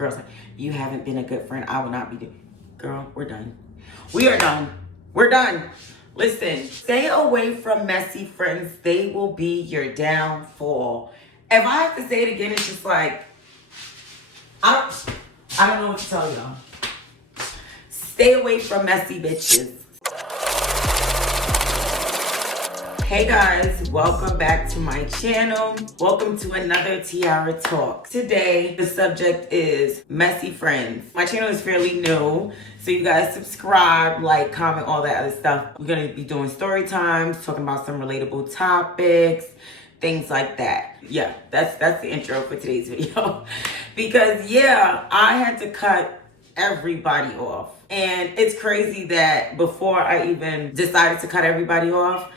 girl's like, you haven't been a good friend. I will not be doing. Girl, we're done. We are done. We're done. Listen, stay away from messy friends. They will be your downfall. If I have to say it again, it's just like, I don't know what to tell y'all. Stay away from messy bitches. Hey guys, welcome back to my channel. Welcome to another Tiarra Talk. Today, the subject is messy friends. My channel is fairly new, so you guys subscribe, like, comment, all that other stuff. We're gonna be doing story times, talking about some relatable topics, things like that. Yeah, that's the intro for today's video. Because yeah, I had to cut everybody off. And it's crazy that before I even decided to cut everybody off,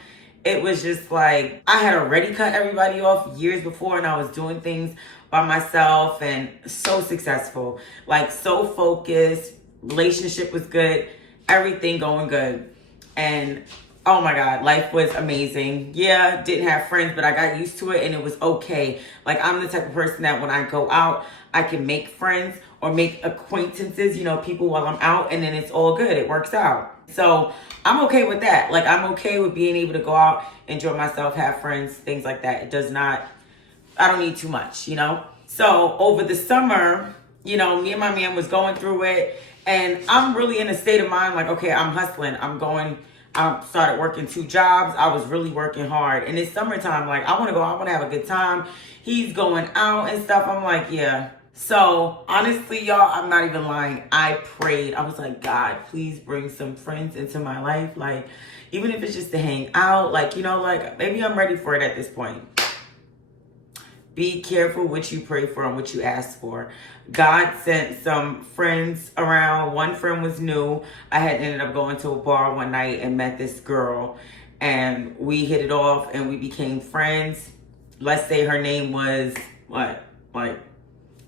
it was just like, I had already cut everybody off years before and I was doing things by myself and so successful, like so focused, relationship was good, everything going good. And oh my God, life was amazing. Yeah, didn't have friends, but I got used to it and it was okay. Like I'm the type of person that when I go out, I can make friends or make acquaintances, you know, people while I'm out, and then it's all good. It works out. So I'm okay with that. Like I'm okay with being able to go out, enjoy myself, have friends, things like that. It does not, I don't need too much, you know? So over the summer, you know, me and my man was going through it and I'm really in a state of mind like, okay, I'm hustling. I started working 2 jobs. I was really working hard. And it's summertime. Like I want to go out, I want to have a good time. He's going out and stuff. I'm like, yeah. So honestly, y'all, I'm not even lying. I prayed. I was like, God, please bring some friends into my life. Like, even if it's just to hang out, like, you know, like maybe I'm ready for it at this point. Be careful what you pray for and what you ask for. God sent some friends around. One friend was new. I had ended up going to a bar one night and met this girl and we hit it off and we became friends. Let's say her name was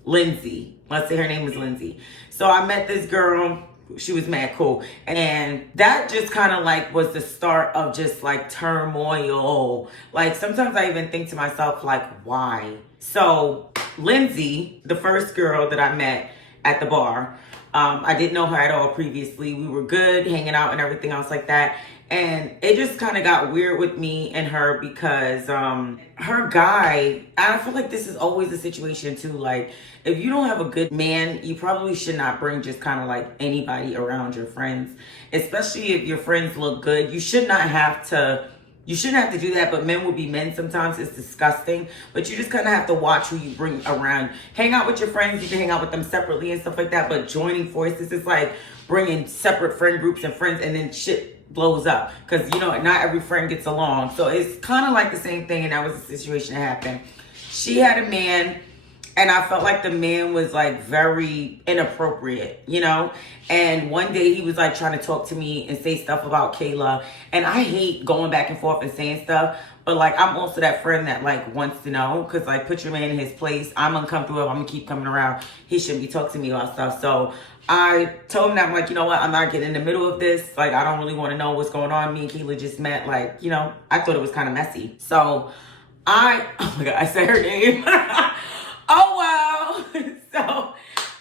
Lindsay. Let's say her name was Lindsay. So I met this girl. She was mad cool. And that just kind of like was the start of just like turmoil. Like sometimes I even think to myself like, why? So Lindsay, the first girl that I met at the bar, I didn't know her at all previously. We were good, hanging out and everything else like that. And it just kind of got weird with me and her because her guy, I feel like this is always the situation too. Like if you don't have a good man, you probably should not bring just kind of like anybody around your friends, especially if your friends look good. You shouldn't have to do that, but men will be men sometimes. It's disgusting, but you just kind of have to watch who you bring around. Hang out with your friends. You can hang out with them separately and stuff like that, but joining forces is like bringing separate friend groups and friends and then shit blows up because, you know, not every friend gets along. So it's kind of like the same thing, and that was the situation that happened. She had a man, and I felt like the man was like very inappropriate, you know? And one day he was like trying to talk to me and say stuff about Kayla. And I hate going back and forth and saying stuff. But like, I'm also that friend that like wants to know. Cause like, put your man in his place. I'm uncomfortable. I'm gonna keep coming around. He shouldn't be talking to me about stuff. So I told him that I'm like, you know what? I'm not getting in the middle of this. Like, I don't really want to know what's going on. Me and Kayla just met. Like, you know, I thought it was kind of messy. So oh my God, I said her name. Oh, wow. So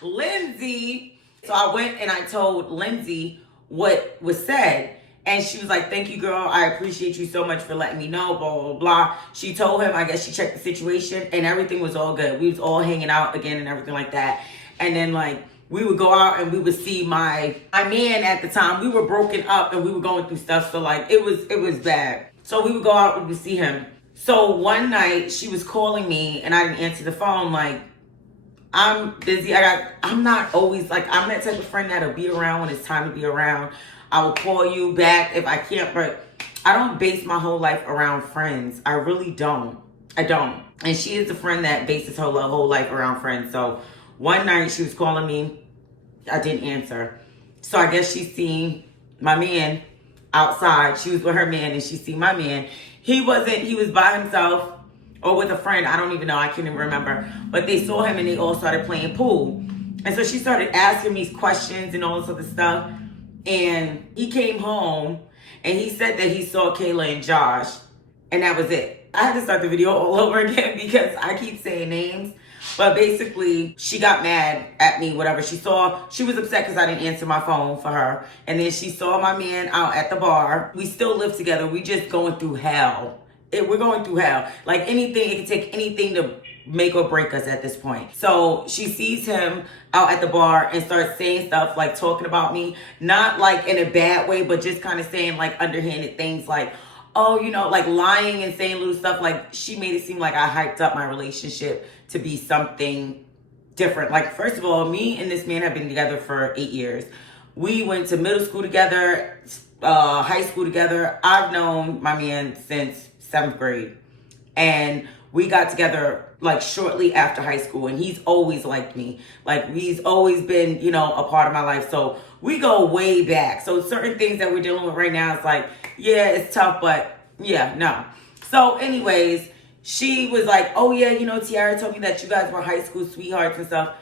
Lindsay, so I went and I told Lindsay what was said. And she was like, thank you, girl. I appreciate you so much for letting me know, blah, blah, blah. She told him, I guess she checked the situation and everything was all good. We was all hanging out again and everything like that. And then like, we would go out and we would see my man at the time. We were broken up and we were going through stuff. So like, it was bad. So we would go out and we would see him. So one night she was calling me and I didn't answer the phone. Like, I'm busy. I'm not always like, I'm that type of friend that'll be around when it's time to be around. I will call you back if I can't, but I don't base my whole life around friends. I really don't. I don't. And she is a friend that bases her whole life around friends. So one night she was calling me. I didn't answer. So I guess she seen my man outside. She was with her man and she seen my man. He was by himself or with a friend. I don't even know. I can't even remember. But they saw him and they all started playing pool. And so she started asking me questions and all this other stuff. And he came home and he said that he saw Kayla and Josh. And that was it. I had to start the video all over again because I keep saying names. But basically, she got mad at me, whatever. She was upset because I didn't answer my phone for her. And then she saw my man out at the bar. We still live together. We just going through hell. We're going through hell. Like anything, it can take anything to make or break us at this point. So she sees him out at the bar and starts saying stuff like talking about me, not like in a bad way, but just kind of saying like underhanded things like, oh, like lying and saying little stuff. Like she made it seem like I hyped up my relationship to be something different. Like, first of all, me and this man have been together for 8 years. We went to middle school together, high school together. I've known my man since 7th grade. And we got together like shortly after high school, and he's always liked me. Like he's always been, a part of my life. So we go way back. So certain things that we're dealing with right now, it's like, yeah, it's tough, but yeah, no. So anyways, she was like, oh yeah, Tiarra told me that you guys were high school sweethearts and stuff.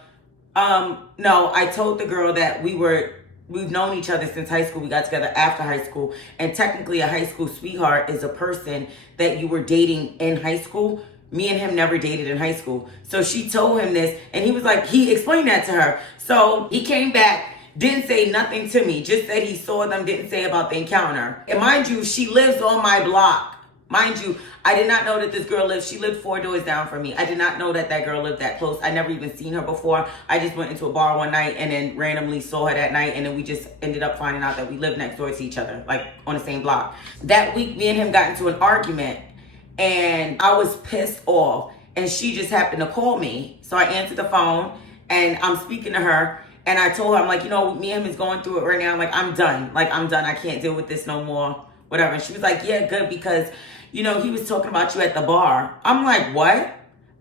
No, I told the girl that we've known each other since high school. We got together after high school. And technically a high school sweetheart is a person that you were dating in high school. Me and him never dated in high school. So she told him this, and he was like, he explained that to her. So he came back, didn't say nothing to me, just said he saw them, didn't say about the encounter. And mind you, she lives on my block. Mind you, I did not know that this girl lived. She lived 4 doors down from me. I did not know that girl lived that close. I never even seen her before. I just went into a bar one night and then randomly saw her that night. And then we just ended up finding out that we lived next door to each other, like on the same block. That week, me and him got into an argument and I was pissed off. And she just happened to call me. So I answered the phone and I'm speaking to her. And I told her, I'm like, me and him is going through it right now. I'm like, I'm done. I can't deal with this no more. Whatever. And she was like, yeah, good, because he was talking about you at the bar. I'm like, what?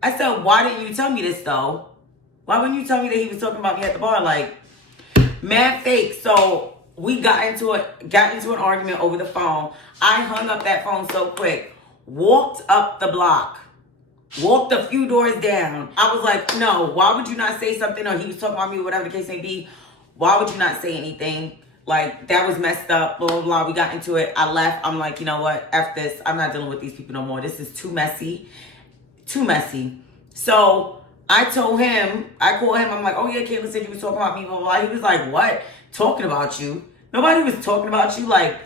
I said, why didn't you tell me this though? Why wouldn't you tell me that he was talking about me at the bar? Like, mad fake. So we got into an argument over the phone. I hung up that phone so quick, walked up the block, walked a few doors down. I was like, no, why would you not say something? Or he was talking about me, whatever the case may be. Why would you not say anything? Like, that was messed up, blah, blah, blah. We got into it. I left. I'm like, you know what? F this. I'm not dealing with these people no more. This is too messy. Too messy. So I told him, I called him. I'm like, oh, yeah, Kayla said you was talking about me, blah, blah, blah. He was like, what? Talking about you? Nobody was talking about you. Like,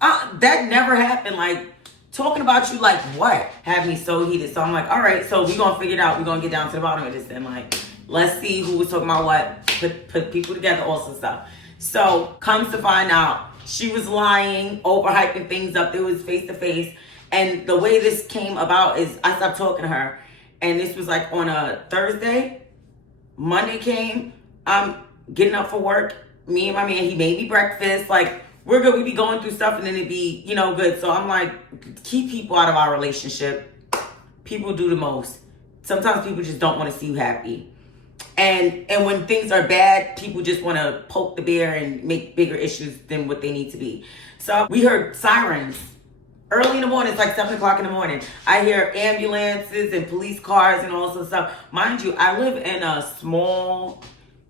that never happened. Like, talking about you, like, what? Had me so heated. So I'm like, all right, so we're going to figure it out. We're going to get down to the bottom of this then. Like, let's see who was talking about what. Put people together, all some stuff. So comes to find out, she was lying, overhyping things up. It was face to face. And the way this came about is I stopped talking to her. And this was like on a Thursday. Monday came. I'm getting up for work. Me and my man, he made me breakfast. Like, we're good. We be going through stuff and then it be, good. So I'm like, keep people out of our relationship. People do the most. Sometimes people just don't want to see you happy. And when things are bad, people just want to poke the bear and make bigger issues than what they need to be. So we heard sirens early in the morning. It's like 7 o'clock in the morning. I hear ambulances and police cars and all sorts of stuff. Mind you, I live in a small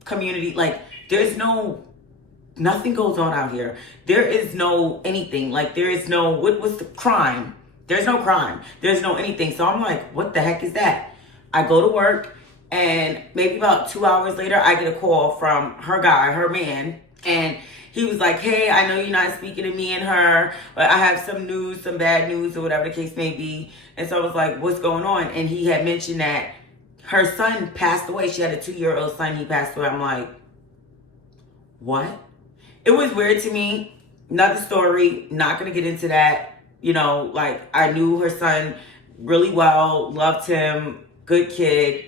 community. Like, there's nothing goes on out here. There is no anything. Like, there is no, what's the crime? There's no crime. There's no anything. So I'm like, what the heck is that? I go to work. And maybe about 2 hours later, I get a call from her man. And he was like, hey, I know you're not speaking to me and her, but I have some news, some bad news, or whatever the case may be. And so I was like, what's going on? And he had mentioned that her son passed away. She had a 2-year-old son. He passed away. I'm like, what? It was weird to me. Another story. Not going to get into that. Like, I knew her son really well, loved him, good kid.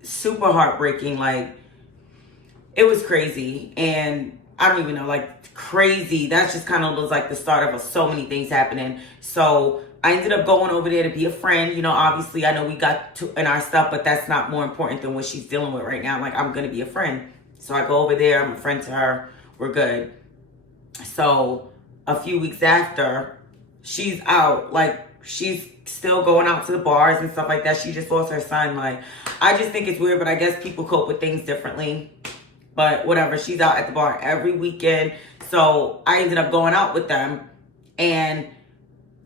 Super heartbreaking. Like, it was crazy. And I don't even know, like, crazy. That's just kind of was like the start of so many things happening. So I ended up going over there to be a friend. Obviously I know we got to in our stuff, but that's not more important than what she's dealing with right now. Like, I'm going to be a friend. So I go over there. I'm a friend to her. We're good. So a few weeks after, she's out. Like, she's still going out to the bars and stuff like that. She just lost her son. Like, I just think it's weird, but I guess people cope with things differently. But whatever, she's out at the bar every weekend. So I ended up going out with them. And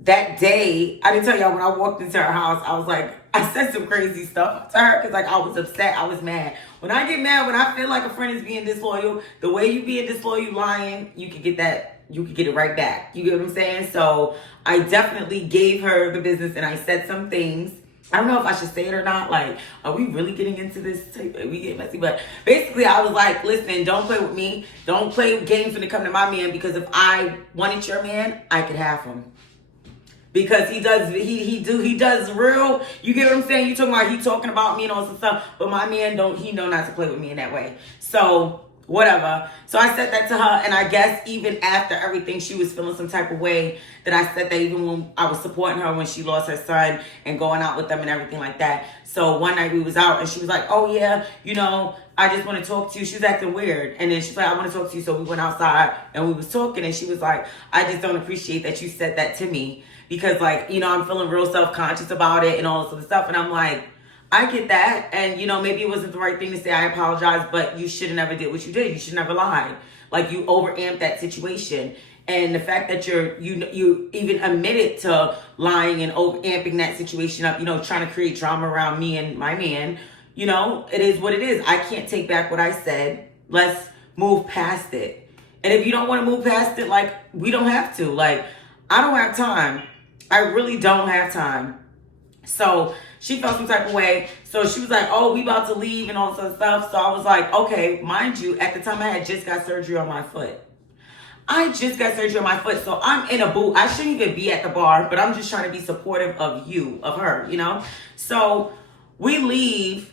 that day, I didn't tell y'all, when I walked into her house, I was like, I said some crazy stuff to her because like I was upset. I was mad. When I get mad, when I feel like a friend is being disloyal, the way you being disloyal, you lying, you could get that. You could get it right back. You get what I'm saying? So I definitely gave her the business and I said some things. I don't know if I should say it or not. Like, are we really getting into this? We get messy. But basically, I was like, listen, don't play with me. Don't play games when it comes to my man, because if I wanted your man, I could have him. Because he does real, you get what I'm saying? You talking about me and all this stuff, but my man he know not to play with me in that way. So whatever. So I said that to her, and I guess even after everything, she was feeling some type of way that I said that, even when I was supporting her when she lost her son and going out with them and everything like that. So one night we was out and she was like, oh yeah, I just want to talk to you. She was acting weird. And then she's like, I want to talk to you. So we went outside and we was talking, and she was like, I just don't appreciate that you said that to me, because like, I'm feeling real self-conscious about it and all this sort of stuff. And I'm like, I get that. And, maybe it wasn't the right thing to say. I apologize, but you should have never did what you did. You should never lied. Like, you overamped that situation. And the fact that you even admitted to lying and overamping that situation up, trying to create drama around me and my man, it is what it is. I can't take back what I said. Let's move past it. And if you don't want to move past it, like, we don't have to. Like, I don't have time. I really don't have time. So she felt some type of way. So she was like, oh, we about to leave and all this other stuff. So I was like, okay, mind you, at the time I had just got surgery on my foot. So I'm in a boot. I shouldn't even be at the bar, but I'm just trying to be supportive of her. So we leave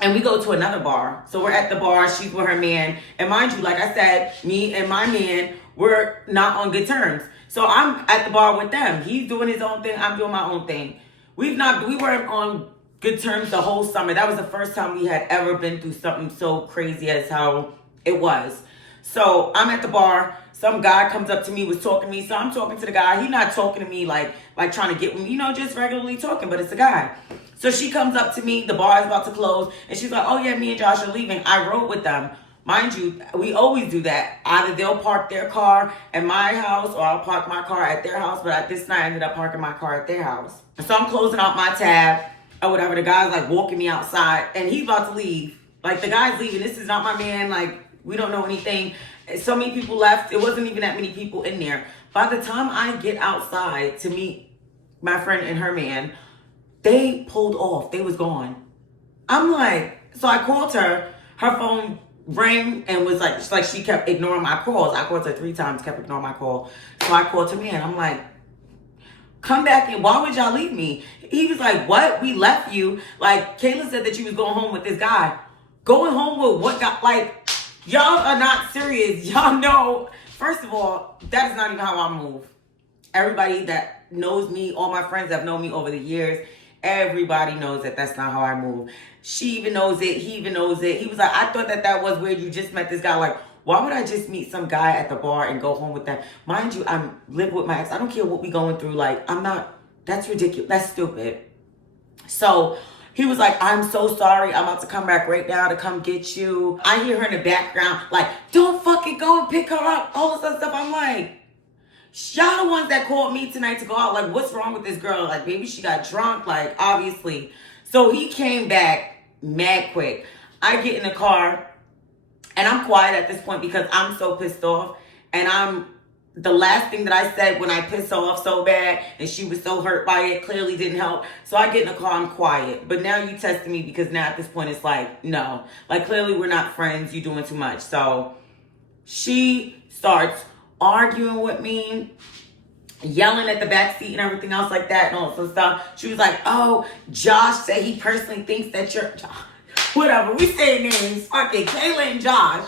and we go to another bar. So we're at the bar. She's with her man. And mind you, like I said, me and my man, we're not on good terms. So I'm at the bar with them. He's doing his own thing. I'm doing my own thing. We weren't on good terms the whole summer. That was the first time we had ever been through something so crazy as how it was. So I'm at the bar. Some guy comes up to me, was talking to me. So I'm talking to the guy. He's not talking to me like trying to get me, just regularly talking, but it's a guy. So she comes up to me. The bar is about to close. And she's like, oh yeah, me and Josh are leaving. I rode with them. Mind you, we always do that. Either they'll park their car at my house or I'll park my car at their house. But at this night, I ended up parking my car at their house. So I'm closing out my tab or whatever. The guy's like walking me outside and he's about to leave. Like, the guy's leaving. This is not my man. Like, we don't know anything. So many people left. It wasn't even that many people in there. By the time I get outside to meet my friend and her man, they pulled off. They was gone. I'm like, so I called her. Her phone rang and was like she kept ignoring my calls. I called her 3 times, kept ignoring my call. So I called her man. I'm like, come back in. Why would y'all leave me? He was like, what? We left you. Like, Kayla said that you was going home with this guy. Going home with what guy? Like, y'all are not serious. Y'all know. First of all, that is not even how I move. Everybody that knows me, all my friends that have known me over the years, everybody knows that that's not how I move. She even knows it. He even knows it. He was like, I thought that was weird. You just met this guy. Like, why would I just meet some guy at the bar and go home with them? Mind you, I'm living with my ex. I don't care what we going through. Like, that's ridiculous. That's stupid. So he was like, I'm so sorry. I'm about to come back right now to come get you. I hear her in the background, like, don't fucking go and pick her up. All this other stuff. I'm like, y'all the ones that called me tonight to go out. Like, what's wrong with this girl? Like, maybe she got drunk. Like, obviously. So he came back mad quick. I get in the car and I'm quiet at this point because I'm so pissed off. And the last thing that I said when I pissed her off so bad and she was so hurt by it clearly didn't help. So I get in the car, I'm quiet. But now you testing me because now at this point it's like, no. Like, clearly we're not friends. You're doing too much. So she starts arguing with me, yelling at the back seat and everything else like that and all some stuff. She was like, oh, Josh said he personally thinks that you're... Whatever, we say names. Fucking Kayla and Josh.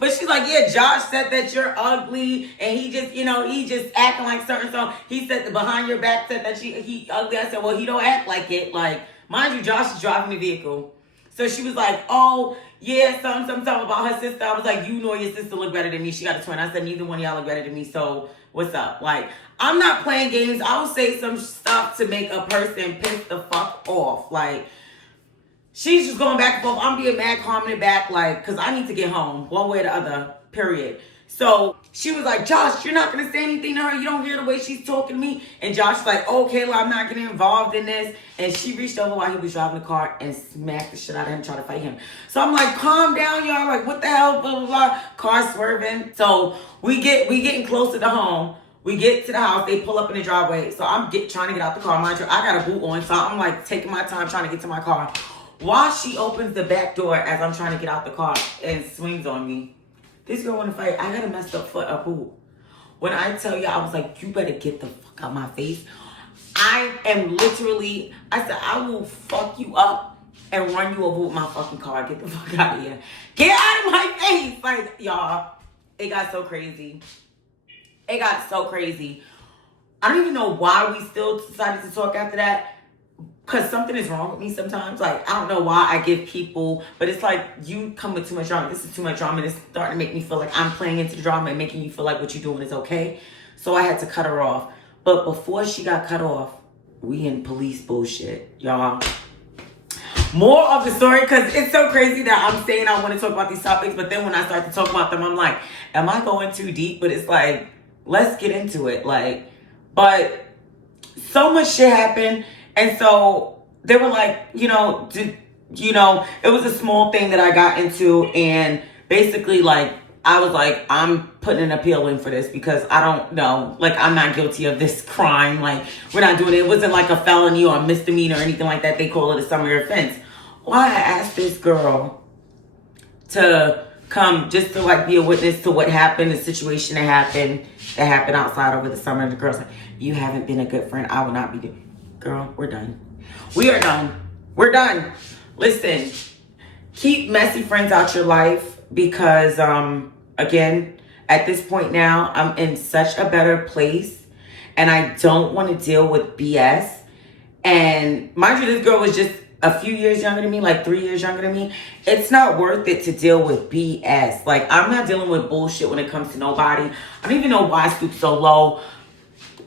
But she's like, yeah, Josh said that you're ugly and he just acting like certain. So he said that behind your back said that he ugly. I said, well, he don't act like it. Like, mind you, Josh is driving the vehicle. So she was like, oh, yeah, something about her sister. I was like, you know your sister look better than me. She got a twin. I said, neither one of y'all look better than me. So what's up? Like, I'm not playing games. I'll say some stuff to make a person piss the fuck off. Like, she's just going back and forth. I'm being mad, calming it back, like, because I need to get home one way or the other, period. So she was like, Josh, you're not going to say anything to her. You don't hear the way she's talking to me. And Josh's like, oh, Kayla, I'm not getting involved in this. And she reached over while he was driving the car and smacked the shit out of him, trying to fight him. So I'm like, calm down, y'all. Like, what the hell, blah, blah, blah. Car swerving. So we getting closer to home. We get to the house. They pull up in the driveway. So I'm trying to get out the car. Mind you, I got a boot on. So I'm like taking my time trying to get to my car. While she opens the back door as I'm trying to get out the car and swings on me. This girl want to fight. I got a messed up foot, a boot. When I tell you, I was like, you better get the fuck out my face. I am literally, I said, I will fuck you up and run you over with my fucking car. Get the fuck out of here. Get out of my face. Like, y'all, it got so crazy. It got so crazy. I don't even know why we still decided to talk after that. Because something is wrong with me sometimes. Like, I don't know why I give people, but it's like, you come with too much drama. This is too much drama. And it's starting to make me feel like I'm playing into the drama and making you feel like what you're doing is okay. So I had to cut her off. But before she got cut off, we in police bullshit, y'all. More of the story, because it's so crazy that I'm saying I want to talk about these topics, but then when I start to talk about them, I'm like, am I going too deep? But it's like, let's get into it. Like, but so much shit happened. And so they were like, it was a small thing that I got into. And basically, like, I was like, I'm putting an appeal in for this because I don't know. Like, I'm not guilty of this crime. Like, we're not doing it. It wasn't like a felony or a misdemeanor or anything like that. They call it a summary offense. Why I asked this girl to come just to, like, be a witness to what happened, the situation that happened outside over the summer. And the girl's like, you haven't been a good friend. I will not be doing. Girl, we're done. We are done. We're done. Listen, keep messy friends out your life because, again, at this point now, I'm in such a better place and I don't want to deal with BS. And mind you, this girl was just a few years younger than me, like 3 years younger than me. It's not worth it to deal with BS. Like, I'm not dealing with bullshit when it comes to nobody. I don't even know why I stooped so low.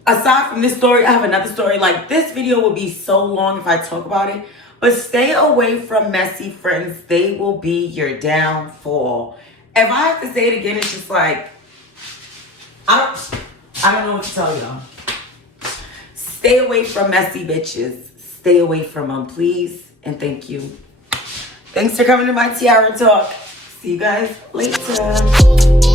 Aside from this story, I have another story. Like, this video will be so long if I talk about it. But stay away from messy friends. They will be your downfall. If I have to say it again, it's just like, I don't know what to tell y'all. Stay away from messy bitches. Stay away from them, please. And thank you. Thanks for coming to my Tiarra Talk. See you guys later.